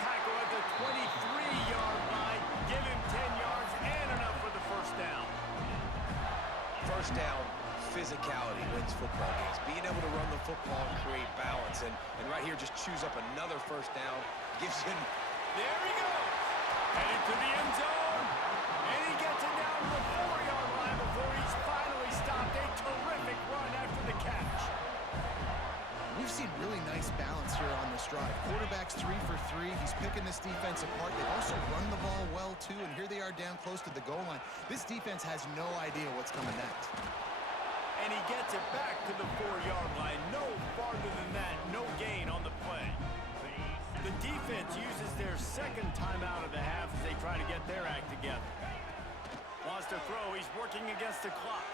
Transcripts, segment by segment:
tackle at the 23-yard line. Give him 10 yards and enough for the first down. First down, physicality wins football games. Being able to run the football and create balance. And right here, just choose up another first down. Gives him... There he goes. Headed to the end zone. And he gets it down to the 4-yard line before he's finally stopped. A terrific run after the catch. We've seen really nice balance here on this drive. Quarterback's 3 for 3. He's picking this defense apart. They also run the ball well, too, and here they are down close to the goal line. This defense has no idea what's coming next. And he gets it back to the 4-yard line. No farther than that, no gain on the play. The defense uses their second timeout of the half as they try to get their act together. Wants to throw. He's working against the clock.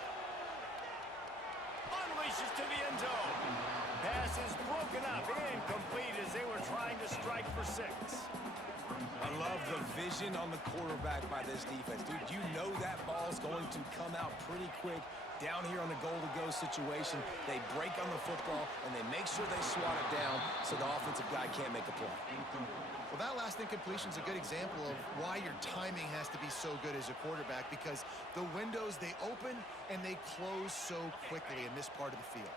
Unleashes to the end zone. Pass is broken up, incomplete as they were trying to strike for 6. I love the vision on the quarterback by this defense. Dude, you know that ball's going to come out pretty quick. Down here on the goal-to-go situation, they break on the football, and they make sure they swat it down so the offensive guy can't make a play. Well, that last incompletion is a good example of why your timing has to be so good as a quarterback, because the windows, they open and they close so quickly in this part of the field.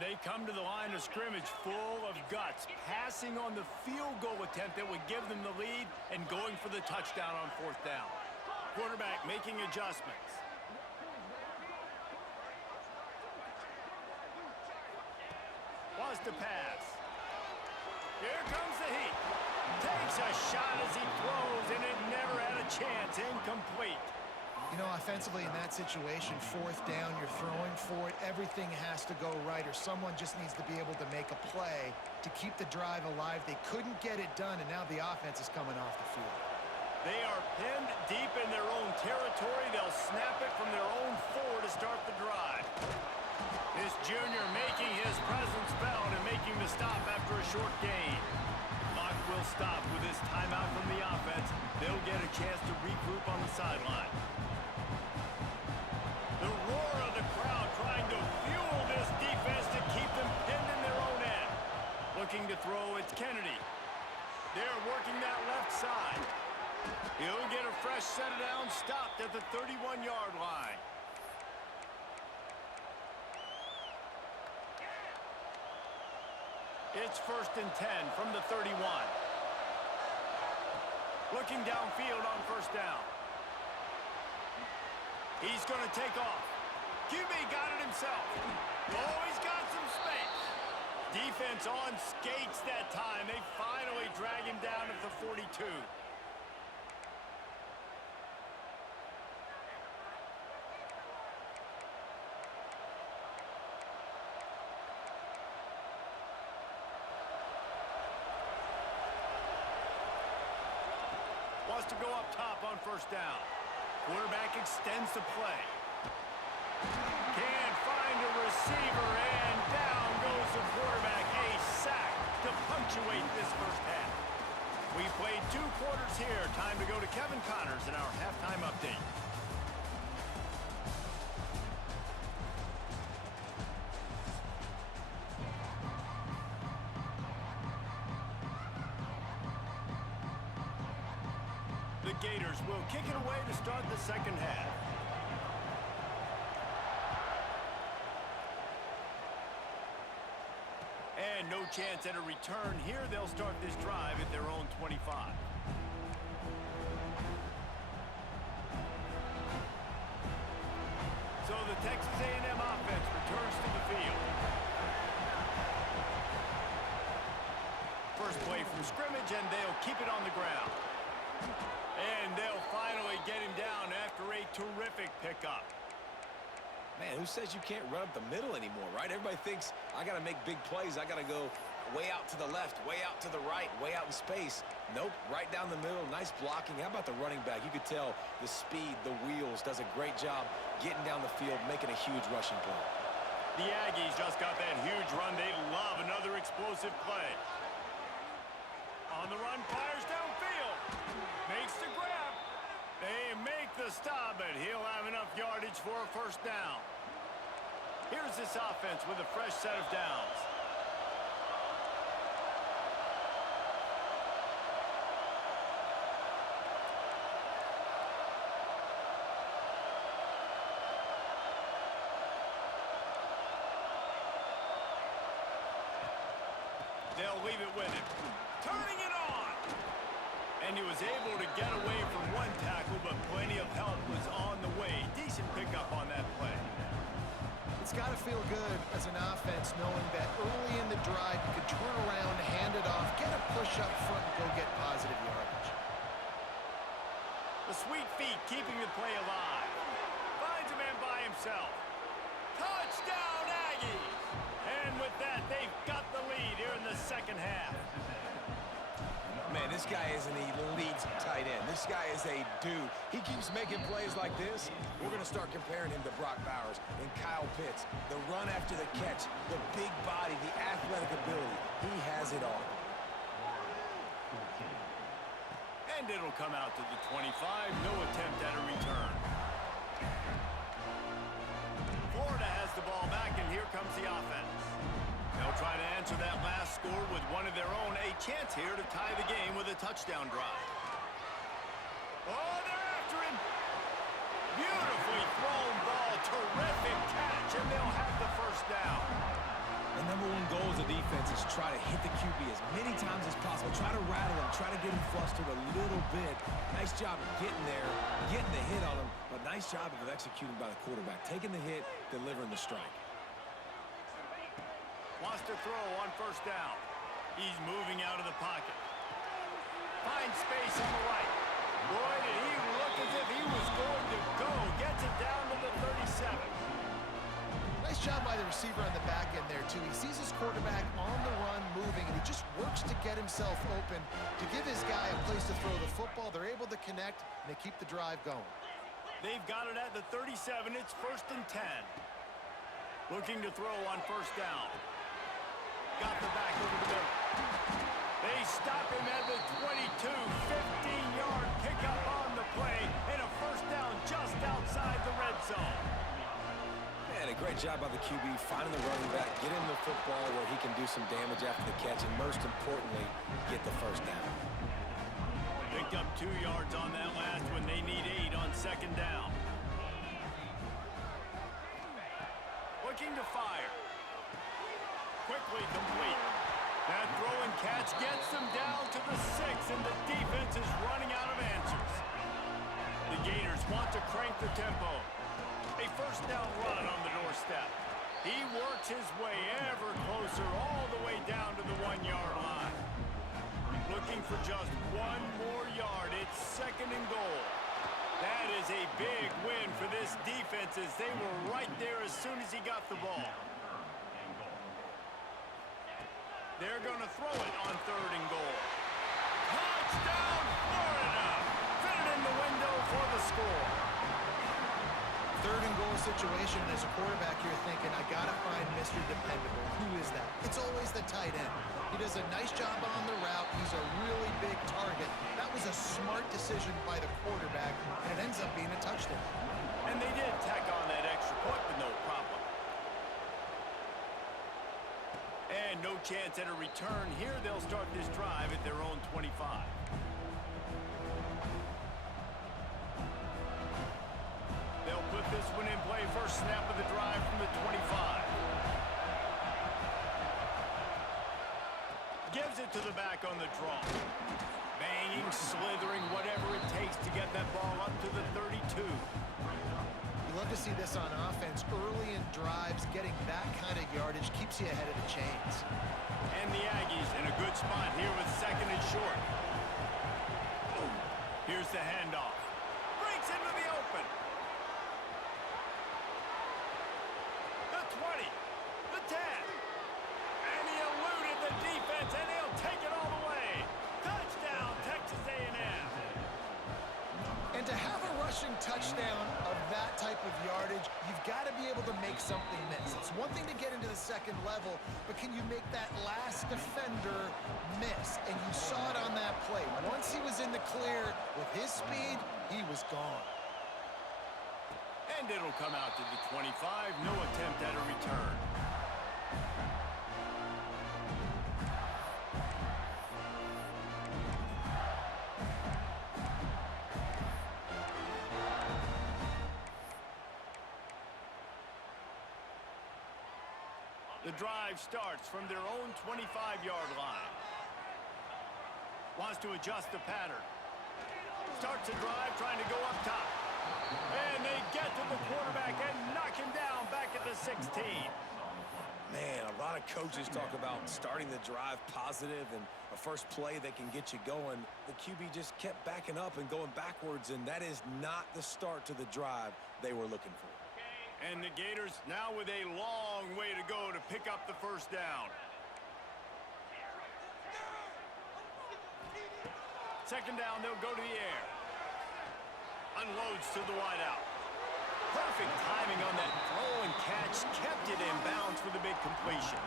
They come to the line of scrimmage full of guts, passing on the field goal attempt that would give them the lead and going for the touchdown on 4th down. Quarterback making adjustments. Wants to pass. Here comes the heat. Takes a shot as he throws, and it never had a chance. Incomplete. You know, offensively in that situation, 4th down, you're throwing for it. Everything has to go right, or someone just needs to be able to make a play to keep the drive alive. They couldn't get it done, and now the offense is coming off the field. They are pinned deep in their own territory. They'll snap it from their own 4 to start the drive. This junior making his presence felt and making the stop after a short gain. The clock will stop with this timeout from the offense. They'll get a chance to regroup on the sideline. The roar of the crowd trying to fuel this defense to keep them pinned in their own end. Looking to throw, it's Kennedy. They're working that left side. He'll get a fresh set of downs stopped at the 31-yard line. It's 1st and 10 from the 31. Looking downfield on 1st down. He's going to take off. QB got it himself. Oh, he's got some space. Defense on skates that time. They finally drag him down at the 42. Wants to go up top on 1st down. Quarterback extends the play. Can't find a receiver, and down goes the quarterback. A sack to punctuate this first half. We played 2 quarters here. Time to go to Kevin Connors in our halftime update. The Gators will kick it away to start the second half. And no chance at a return here. They'll start this drive at their own 25. So the Texas A&M offense returns to the field. First play from scrimmage, and they'll keep it on the ground. And they'll finally get him down after a terrific pickup. Man, who says you can't run up the middle anymore, right? Everybody thinks, I got to make big plays. I got to go way out to the left, way out to the right, way out in space. Nope, right down the middle. Nice blocking. How about the running back? You could tell the speed, the wheels, does a great job getting down the field, making a huge rushing play. The Aggies just got that huge run. They love another explosive play. On the run, fires downfield. Makes the grab. They make the stop, but he'll have enough yardage for a first down. Here's this offense with a fresh set of downs. They'll leave it with him. Turning it on. And he was able to get away from one tackle, but plenty of help was on the way. Decent pickup on that play. It's got to feel good as an offense knowing that early in the drive you could turn around, hand it off, get a push up front, and go get positive yardage. The sweet feet keeping the play alive. Finds a man by himself. Touchdown, Aggies! And with that, they've got the lead here in the second half. Man, this guy is an elite tight end. This guy is a dude. He keeps making plays like this. We're going to start comparing him to Brock Bowers and Kyle Pitts. The run after the catch, the big body, the athletic ability. He has it all. And it'll come out to the 25. No attempt at a return. Florida has the ball back, and here comes the offense. They'll try to answer that last score with one of their own. A chance here to tie the game with a touchdown drive. Oh, they're after him. Beautifully thrown ball. Terrific catch, and they'll have the first down. The number one goal as a defense is try to hit the QB as many times as possible. Try to rattle him. Try to get him flustered a little bit. Nice job of getting there, getting the hit on him, but nice job of executing by the quarterback. Taking the hit, delivering the strike. Wants to throw on first down. He's moving out of the pocket. Finds space on the right. Boy, did he look as if he was going to go. Gets it down to the 37. Nice job by the receiver on the back end there, too. He sees his quarterback on the run moving, and he just works to get himself open to give his guy a place to throw the football. They're able to connect, and they keep the drive going. They've got it at the 37. It's 1st and 10. Looking to throw on first down. Got the back over the middle. They stop him at the 22. 15-yard pickup on the play, and a first down just outside the red zone. Man, a great job by the QB finding the running back, get him the football where he can do some damage after the catch, and most importantly, get the first down. Picked up 2 yards on that last one. They need 8 on second down. Looking to fire. Quickly complete. That throw and catch gets them down to the 6, and the defense is running out of answers. The Gators want to crank the tempo. A first down run on the doorstep. He works his way ever closer all the way down to the 1-yard line. Looking for just 1 more yard. It's 2nd and goal. That is a big win for this defense as they were right there as soon as he got the ball. They're going to throw it on 3rd and goal. Touchdown, Florida! Fit it in the window for the score. 3rd and goal situation, and as a quarterback, you're thinking, I got to find Mr. Dependable. Who is that? It's always the tight end. He does a nice job on the route. He's a really big target. That was a smart decision by the quarterback, and it ends up being a touchdown. And they did tack on that extra point with no problem. And no chance at a return here. They'll start this drive at their own 25. They'll put this one in play. First snap of the drive from the 25. Gives it to the back on the draw. Banging, slithering, whatever it takes to get that ball up to the 32. You love to see this on offense. Early in drives, getting that kind of yardage keeps you ahead of the chains. And the Aggies in a good spot here with 2nd and short. Here's the handoff. Breaks into the open. The 20. The 10. And he eluded the defense, and he'll take it all the way. Touchdown, Texas A&M. And to have a rushing touchdown of that type of yardage, you've got to be able to make something miss. It's one thing to get into the 2nd level, but can you make that last defender miss? And you saw it on that play. Once he was in the clear with his speed, he was gone. And it'll come out to the 25. No attempt at a return. The drive starts from their own 25-yard line. Wants to adjust the pattern. Starts a drive trying to go up top. And they get to the quarterback and knock him down back at the 16. Man, a lot of coaches talk about starting the drive positive and a first play that can get you going. The QB just kept backing up and going backwards, and that is not the start to the drive they were looking for. And the Gators now with a long way to go to pick up the first down. Second down, they'll go to the air. Unloads to the wideout. Perfect timing on that throw and catch. Kept it in bounds for the big completion.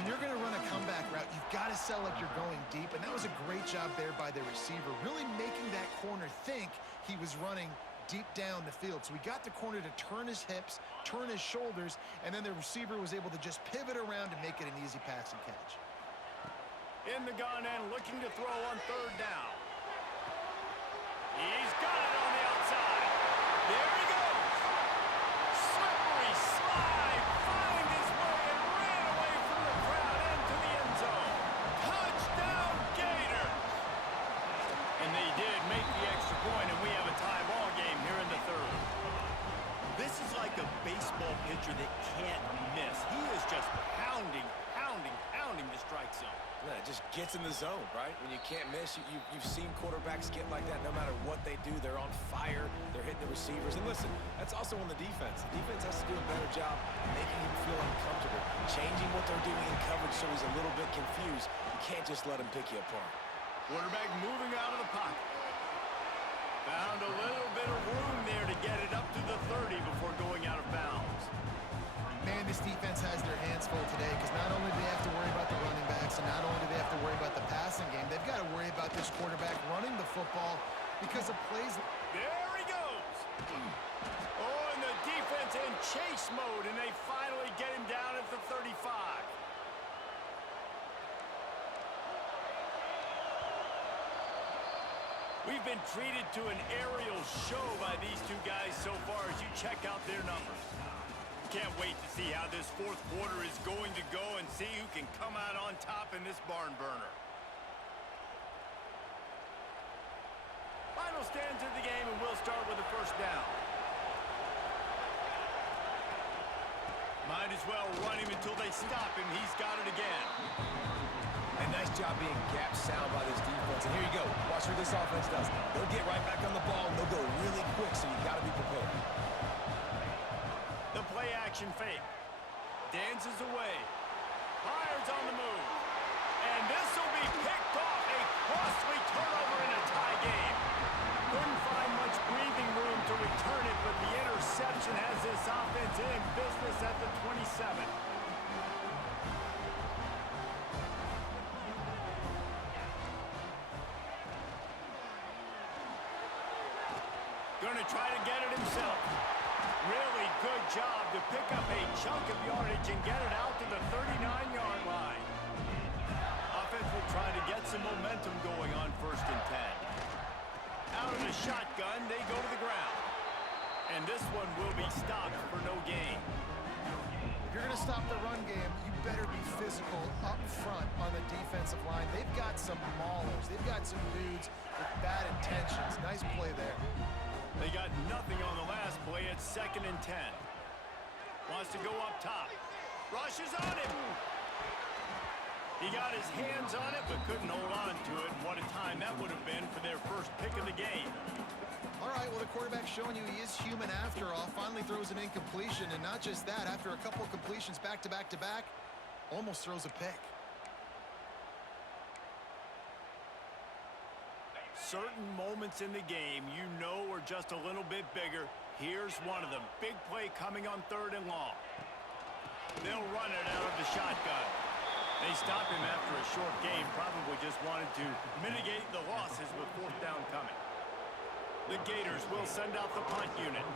When you're going to run a comeback route, you've got to sell like you're going deep, and that was a great job there by the receiver, really making that corner think he was running deep down the field. So we got the corner to turn his hips, turn his shoulders, and then the receiver was able to just pivot around and make it an easy pass and catch. In the gun and looking to throw on third down. He's got it on the outside. There he goes. Slippery slide. Find his way and ran away from the crowd into the end zone. Touchdown, Gators. And they did make the extra point, and we have a tie ball game here in the third. This is like a baseball pitcher that can't miss. He is just pounding the strike zone. Yeah, it just gets in the zone, right? When you can't miss, you've seen quarterbacks get like that no matter what they do. They're on fire. They're hitting the receivers. And listen, that's also on the defense. The defense has to do a better job making him feel uncomfortable, changing what they're doing in coverage so he's a little bit confused. You can't just let him pick you apart. Quarterback moving out of the pocket. Found a little bit of room there to get it up to the 30 before going out of bounds. Man, this defense has their hands full today because not only do they have to worry about the running backs and not only do they have to worry about the passing game, they've got to worry about this quarterback running the football because of plays. There he goes. Oh, and the defense in chase mode, and they finally get him down at the 35. We've been treated to an aerial show by these two guys so far as you check out their numbers. Can't wait to see how this fourth quarter is going to go and see who can come out on top in this barn burner. Final stands of the game, and we'll start with the first down. Might as well run him until they stop him. He's got it again. And nice job being gap sound by this defense. And here you go. Watch what this offense does. They'll get right back on the ball, and they'll go really quick, so you got to be prepared. The play action fake. Dances away. Fires on the move. And this will be picked off. A costly turnover in a tie game. Couldn't find much breathing room to return it, but the interception has this offense in business at the 27. Going to try to get it himself. Really good job to pick up a chunk of yardage and get it out to the 39-yard line. Offense will try to get some momentum going on 1st and 10. Out of the shotgun, they go to the ground. And this one will be stopped for no gain. If you're going to stop the run game, you better be physical up front on the defensive line. They've got some maulers. They've got some dudes with bad intentions. Nice play there. They got nothing on the last play. It's 2nd and 10. Wants to go up top. Rushes on him. He got his hands on it, but couldn't hold on to it. What a time that would have been for their first pick of the game. All right, well, the quarterback's showing you he is human after all. Finally throws an incompletion, and not just that, after a couple of completions back to back to back, almost throws a pick. Certain moments in the game you know are just a little bit bigger. Here's one of them. Big play coming on 3rd and long. They'll run it out of the shotgun. They stop him after a short game. Probably just wanted to mitigate the losses with 4th down coming. The Gators will send out the punt unit.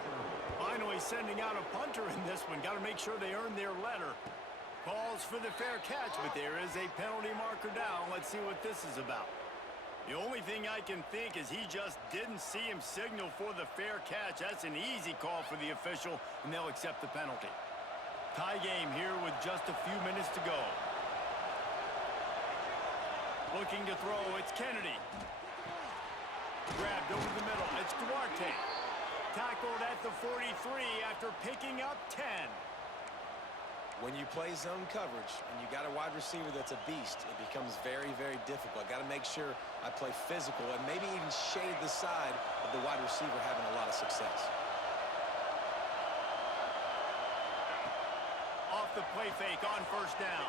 Finally sending out a punter in this one. Got to make sure they earn their letter. Calls for the fair catch, but there is a penalty marker down. Let's see what this is about. The only thing I can think is he just didn't see him signal for the fair catch. That's an easy call for the official, and they'll accept the penalty. Tie game here with just a few minutes to go. Looking to throw, it's Kennedy. Grabbed over the middle, it's Duarte. Tackled at the 43 after picking up 10. When you play zone coverage and you got a wide receiver that's a beast, it becomes very, very difficult. Got to make sure I play physical and maybe even shade the side of the wide receiver having a lot of success. Off the play fake on first down.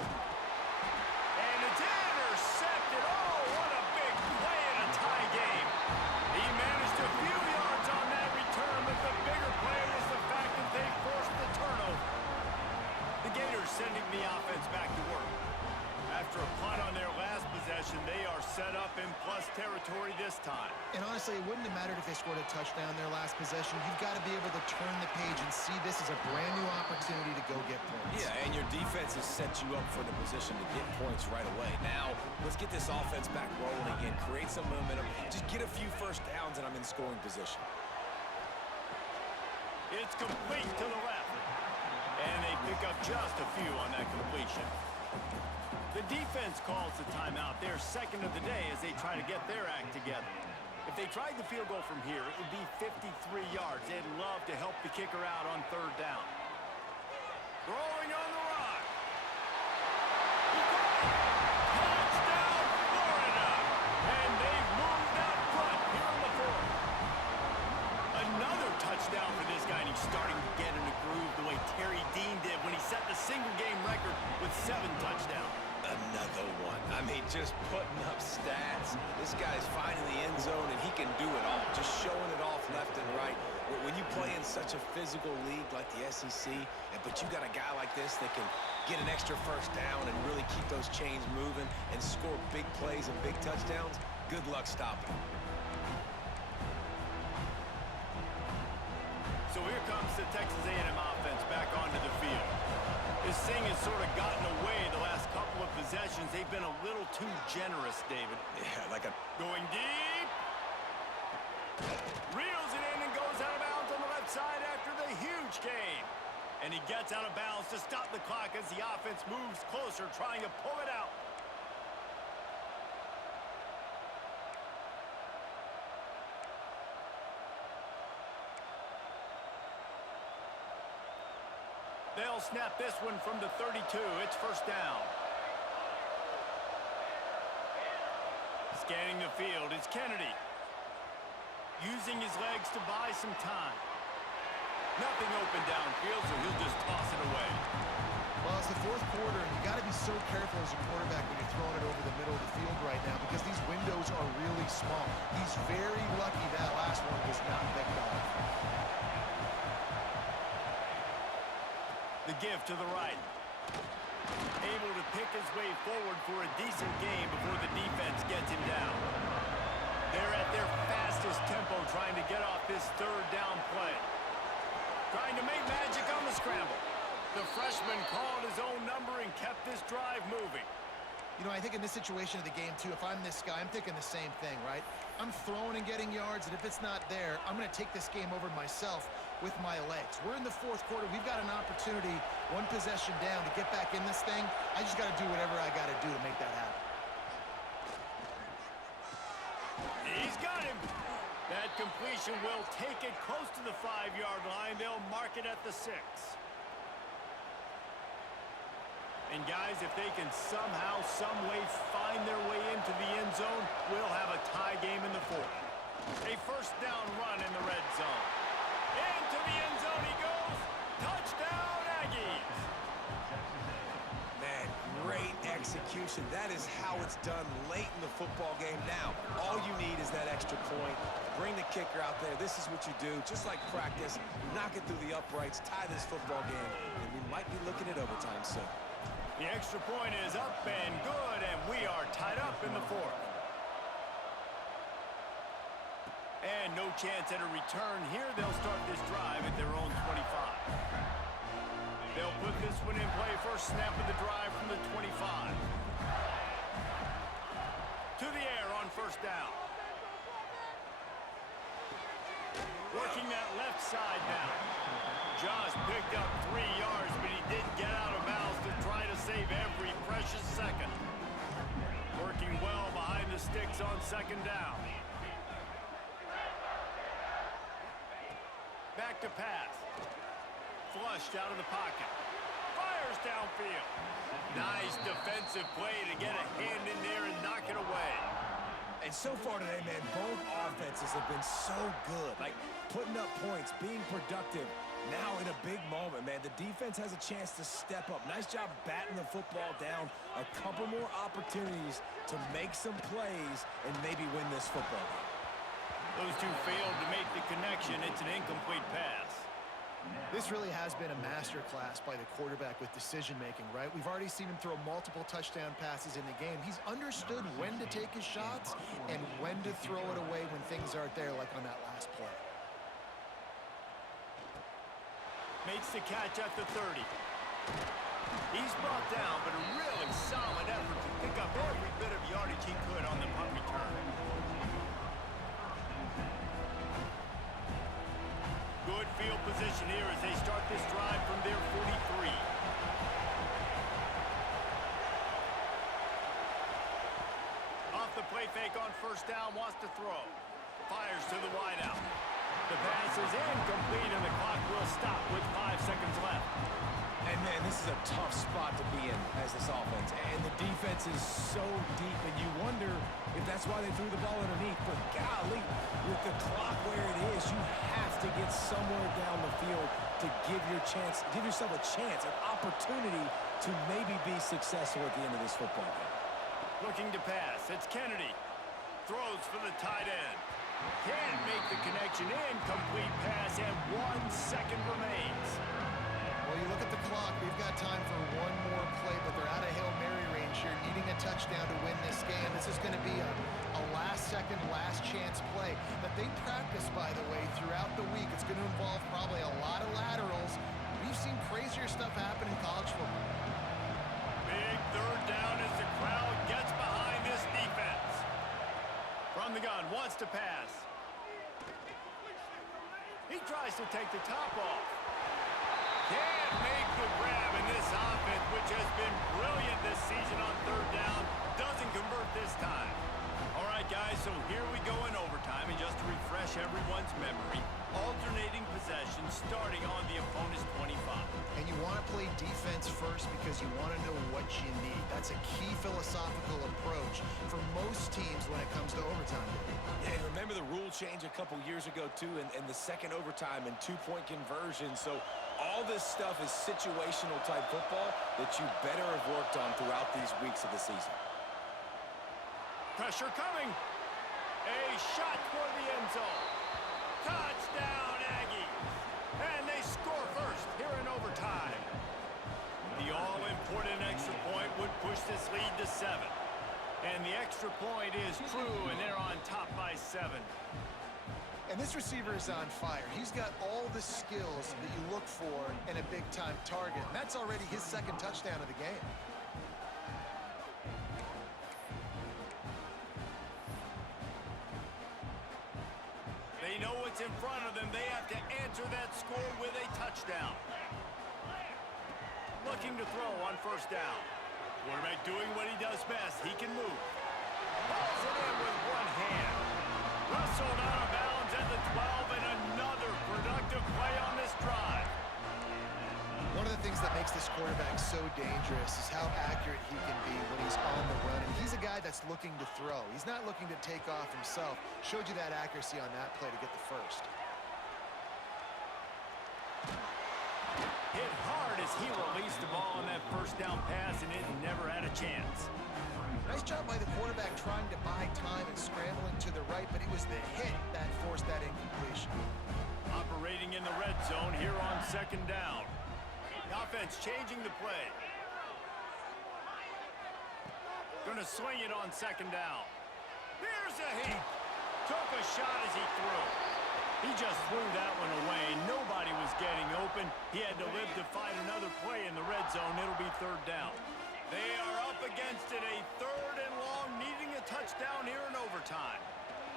And it's intercepted. Oh, what a big play in a tie game. He managed a few yards on that return, but the bigger play was the fact that they forced the turnover. The Gators sending the offense back to work. After a punt on their last possession, they are set up in plus territory this time. And honestly, it wouldn't have mattered if they scored a touchdown their last possession. You've got to be able to turn the page and see this as a brand new opportunity to go get points. Yeah, and your defense has set you up for the position to get points right away. Now, let's get this offense back rolling again, create some momentum, just get a few first downs, and I'm in scoring position. It's complete to the left. And they pick up just a few on that completion. The defense calls the timeout, their second of the day, as they try to get their act together. If they tried the field goal from here, it would be 53 yards. They'd love to help the kicker out on third down. Throwing on the rock. Touchdown, Florida! And they've moved out front here in the fourth. Another touchdown for this guy, and he's starting to get in a groove the way Terry Dean did when he set the single-game record with 7 touchdowns. Another one. I mean, just putting up stats. This guy's finding the end zone, and he can do it all. Just showing it off left and right. When you play in such a physical league like the SEC, but you got a guy like this that can get an extra first down and really keep those chains moving and score big plays and big touchdowns, good luck stopping him. So here comes the Texas A&M offense back onto the field. This thing has sort of gotten away the last couple of possessions. They've been a little too generous, David. Yeah, like a... Going deep. Reels it in and goes out of bounds on the left side after the huge gain. And he gets out of bounds to stop the clock as the offense moves closer, trying to pull it out. They'll snap this one from the 32. It's first down. Scanning the field, it's Kennedy. Using his legs to buy some time. Nothing open downfield, so he'll just toss it away. Well, it's the fourth quarter, and you got to be so careful as a quarterback when you're throwing it over the middle of the field right now because these windows are really small. He's very lucky that last one was not picked off. The give to the right. Able to pick his way forward for a decent game before the defense gets him down. They're at their fastest tempo trying to get off this third down play. Trying to make magic on the scramble. The freshman called his own number and kept this drive moving. You know, I think in this situation of the game, too, if I'm this guy, I'm thinking the same thing, right? I'm throwing and getting yards, and if it's not there, I'm going to take this game over myself with my legs. We're in the fourth quarter. We've got an opportunity, one possession down, to get back in this thing. I just got to do whatever I got to do to make that happen. He's got him. That completion will take it close to the 5-yard line. They'll mark it at the 6. And guys, if they can somehow, some way find their way into the end zone, we'll have a tie game in the fourth. A first down run in the red zone. Into the end zone he goes. Touchdown, Aggies. Man, great execution. That is how it's done late in the football game. Now, all you need is that extra point. Bring the kicker out there. This is what you do. Just like practice, knock it through the uprights, tie this football game, and we might be looking at overtime soon. The extra point is up and good, and we are tied up in the fourth. And no chance at a return here. They'll start this drive at their own 25. They'll put this one in play. First snap of the drive from the 25. To the air on first down. Working that left side now. Josh picked up 3 yards, but he didn't get out of bounds to try to save every precious second. Working well behind the sticks on second down. Back to pass. Flushed out of the pocket. Fires downfield. Nice defensive play to get a hand in there and knock it away. And so far today, man, both offenses have been so good. Like, putting up points, being productive. Now in a big moment, man, the defense has a chance to step up. Nice job batting the football down. A couple more opportunities to make some plays and maybe win this football game. Those two failed to make the connection. It's an incomplete pass. This really has been a masterclass by the quarterback with decision-making, right? We've already seen him throw multiple touchdown passes in the game. He's understood when to take his shots and when to throw it away when things aren't there, like on that last play. Makes the catch at the 30. He's brought down, but a really solid effort to pick up every bit of yardage he could on the punt return. Good field position here as they start this drive from their 43. Off the play fake on first down, wants to throw. Fires to the wideout. The pass is incomplete and the clock will stop with 5 seconds left. And, man, this is a tough spot to be in as this offense. And the defense is so deep, and you wonder if that's why they threw the ball underneath. But, golly, with the clock where it is, you have to get somewhere down the field to give yourself a chance, an opportunity to maybe be successful at the end of this football game. Looking to pass. It's Kennedy. Throws for the tight end. Can't make the connection. Incomplete pass, and 1 second remains. Well, you look at the clock, we've got time for one more play, but they're out of Hail Mary range here, needing a touchdown to win this game. This is going to be a last-second, last-chance play that they practice, by the way, throughout the week. It's going to involve probably a lot of laterals. We've seen crazier stuff happen in college football. Big third down as the crowd gets behind this defense. From the gun, wants to pass. He tries to take the top off. Can't make the grab in this offense, which has been brilliant this season on third down. Doesn't convert this time. All right, guys, so here we go in overtime. And just to refresh everyone's memory, alternating possessions starting on the opponent's 25. And you want to play defense first because you want to know what you need. That's a key philosophical approach for most teams when it comes to overtime. Yeah, and remember the rule change a couple years ago, too, and the second overtime and two-point conversion. So all this stuff is situational type football that you better have worked on throughout these weeks of the season. Pressure coming. A shot for the end zone. Touchdown, Aggies. And they score first here in overtime. The all-important extra point would push this lead to 7. And the extra point is true, and they're on top by 7. And this receiver is on fire. He's got all the skills that you look for in a big-time target. And that's already his second touchdown of the game. They know what's in front of them. They have to answer that score with a touchdown. Looking to throw on first down. Quarterback doing what he does best. He can move. Pulls it in with one hand. Rustled out of bounds at the 12, and another productive play on this drive. One of the things that makes this quarterback so dangerous is how accurate he can be when he's on the run. And he's a guy that's looking to throw. He's not looking to take off himself. Showed you that accuracy on that play to get the first. Hit hard as he released the ball on that first down pass, and it never had a chance. Nice job by the quarterback trying to buy time and scrambling to the right, but it was the hit that forced that incompletion. Operating in the red zone here on second down. The offense changing the play. Gonna swing it on second down. Here's a heat. Took a shot as he threw. He just threw that one away. Nobody was getting open. He had to live to fight another play in the red zone. It'll be third down. They are up against it. A third and long, needing a touchdown here in overtime.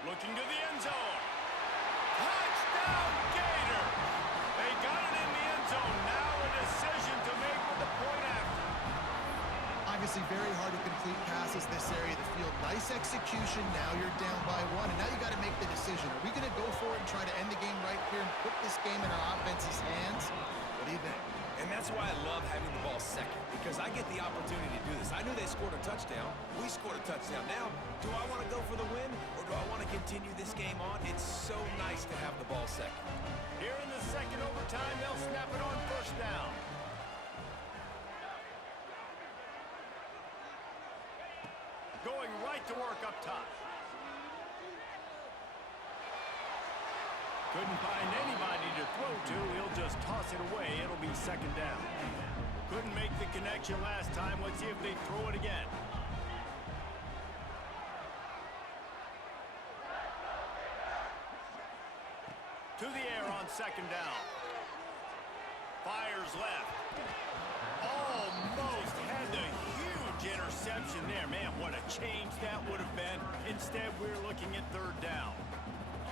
Looking to the end zone. Touchdown, Gator! They got it in the end zone. Now a decision to make with the point after. Obviously very hard to complete passes this area of the field. Nice execution. Now you're down by 1, and now you got to make the decision. Are we going to go for it and try to end the game right here and put this game in our offense's hands? What do you think? And that's why I love having the ball second, because I get the opportunity to do this. I knew they scored a touchdown. We scored a touchdown. Now, do I want to go for the win, or do I want to continue this game on? It's so nice to have the ball second. Here in the second overtime, they'll snap it on first down. Going right to work up top. Couldn't find anybody to throw to. He'll just toss it away. It'll be second down. Couldn't make the connection last time. Let's see if they throw it again. To the air on second down. Fires left. Almost had the huge interception there. Man, what a change that would have been. Instead, we're looking at third down.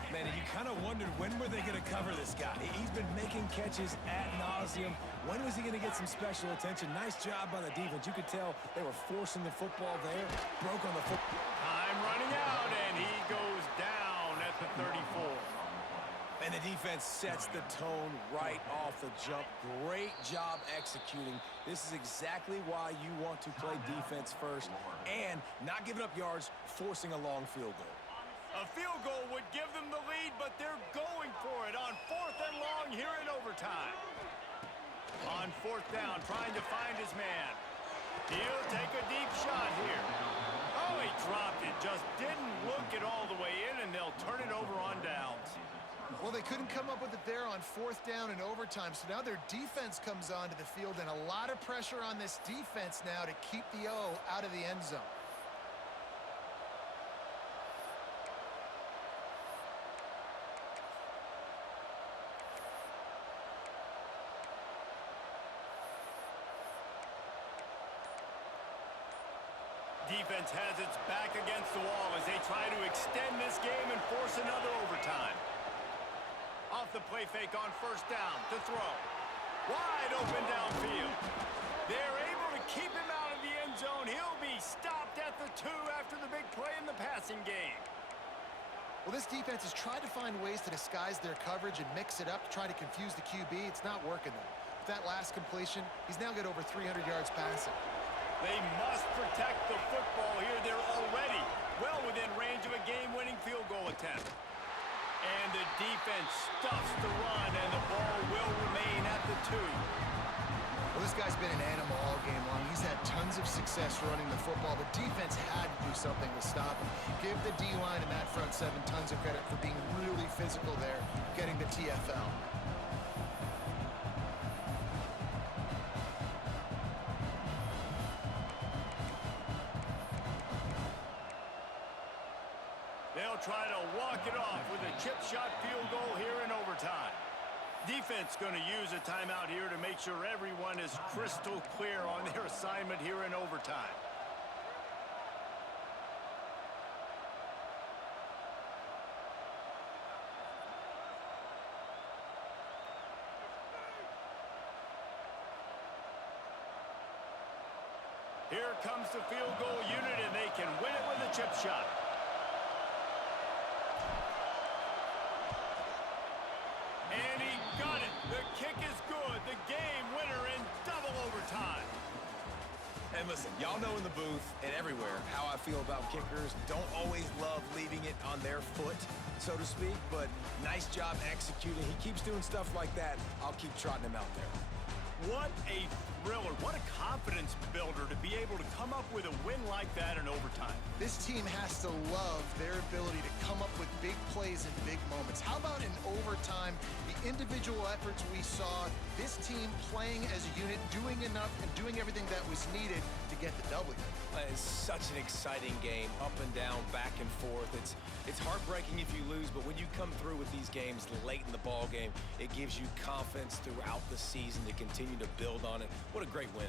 Man, and you kind of wondered, when were they going to cover this guy? He's been making catches ad nauseum. When was he going to get some special attention? Nice job by the defense. You could tell they were forcing the football there. Broke on the football. Time running out, and he goes down at the 34. And the defense sets the tone right off the jump. Great job executing. This is exactly why you want to play defense first and not giving up yards, forcing a long field goal. A field goal would give them the lead, but they're going for it on fourth and long here in overtime. On fourth down, trying to find his man. He'll take a deep shot here. Oh, he dropped it. Just didn't look it all the way in, and they'll turn it over on downs. Well, they couldn't come up with it there on fourth down and overtime, so now their defense comes onto the field, and a lot of pressure on this defense now to keep the O out of the end zone. Defense has its back against the wall as they try to extend this game and force another overtime. Off the play fake on first down to throw. Wide open downfield. They're able to keep him out of the end zone. He'll be stopped at the 2 after the big play in the passing game. Well, this defense has tried to find ways to disguise their coverage and mix it up to try to confuse the QB. It's not working, though. With that last completion, he's now got over 300 yards passing. They must protect the football here. They're already well within range of a game-winning field goal attempt. And the defense stuffs the run, and the ball will remain at the 2. Well, this guy's been an animal all game long. He's had tons of success running the football. The defense had to do something to stop him. Give the D-line and that front seven tons of credit for being really physical there, getting the TFL. They'll try to walk it off with a chip shot field goal here in overtime. Defense going to use a timeout here to make sure everyone is crystal clear on their assignment here in overtime. Here comes the field goal unit, and they can win it with a chip shot. And he got it. The kick is good. The game winner in double overtime. And listen, y'all know in the booth and everywhere how I feel about kickers. Don't always love leaving it on their foot, so to speak, but nice job executing. He keeps doing stuff like that. I'll keep trotting him out there. What a thriller. What a confidence builder to be able to come up with a win like that in overtime. This team has to love their ability to come up with big plays in big moments. How about in overtime, the individual efforts we saw, this team playing as a unit, doing enough and doing everything that was needed to get the W. It's such an exciting game, up and down, back and forth. It's heartbreaking if you lose, but when you come through with these games late in the ball game, it gives you confidence throughout the season to continue to build on it. What a great win.